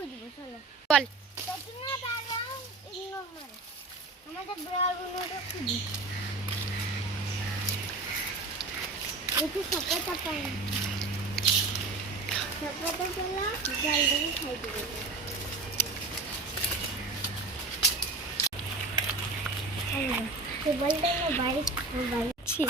খুঁজবো চলো বল না দাঁড়াও ইগনোর মার আমাদের ব্রাউনটা খুঁজি একটু সকালটা পাই সকালটা চলা জলদি খাই দেবো বলতে না বাইরে ছি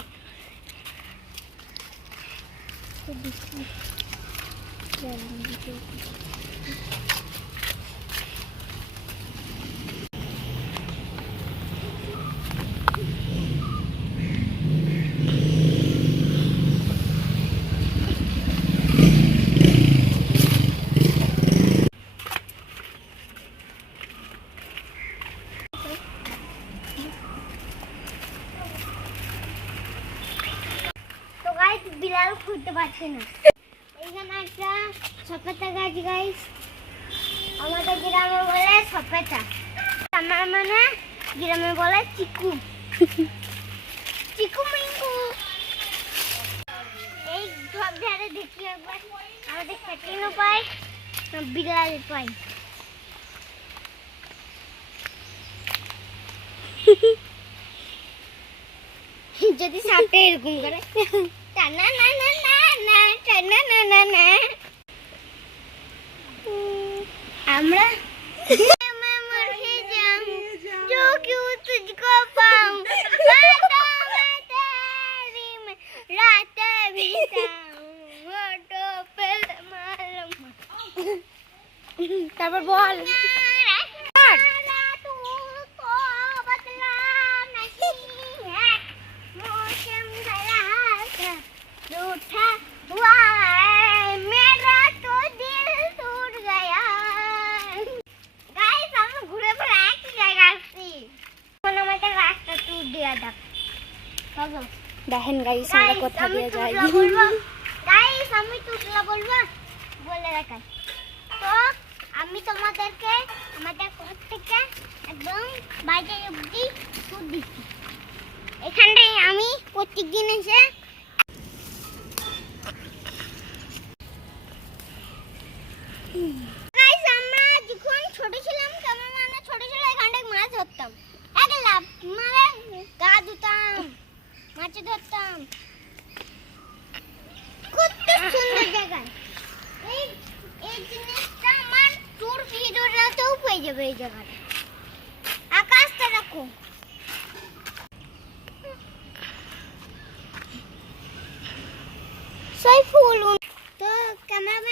বিড়াল খুঁজতে পারছে না এখানে একটা সপেতা গাছ গাইস আমাদের গ্রামে বলে সপেতা আমার মানে গ্রামে বলে চিকু চিকু মিঙ্কু এই সব ধারে দেখি একবার আমাদের খেটিনও পাই বিড়াল পাই যদি সাপটা এরকম করে টানা না না না না টানা না না না আমরা मैं मर ही जाऊं जो क्यों तुझको पाऊं बातों में तेरी मैं रात बिताऊं फोटो पे मालूम তারপর বল रूठा हुआ है मेरा तो दिल टूट गया गाइस हम घुरे पर एक জায়গা আসছি কোন আমাদের রাস্তা টুট দিয়া দাও চলো দেখেন গাইস আমরা কোথা দিয়ে যাই গাইস আমি টুটলা বলবো বলে রাখাই তো আমি তোমাদেরকে আমাদের ঘর থেকে একদম বাইরে অবধি টুট দিচ্ছি এখানটাই আমি প্রত্যেকদিন এসে গাইস আমরা যখন ছোট ছিলাম তখন মানে ছোট ছিল এখানটায় মাছ ধরতাম এক লাভ মারে গা ধুতাম মাছ ধরতাম কত সুন্দর জায়গা এই এই জিনিসটা আমার ট্যুর ভিডিওটাতেও পেয়ে যাবে এই জায়গাটা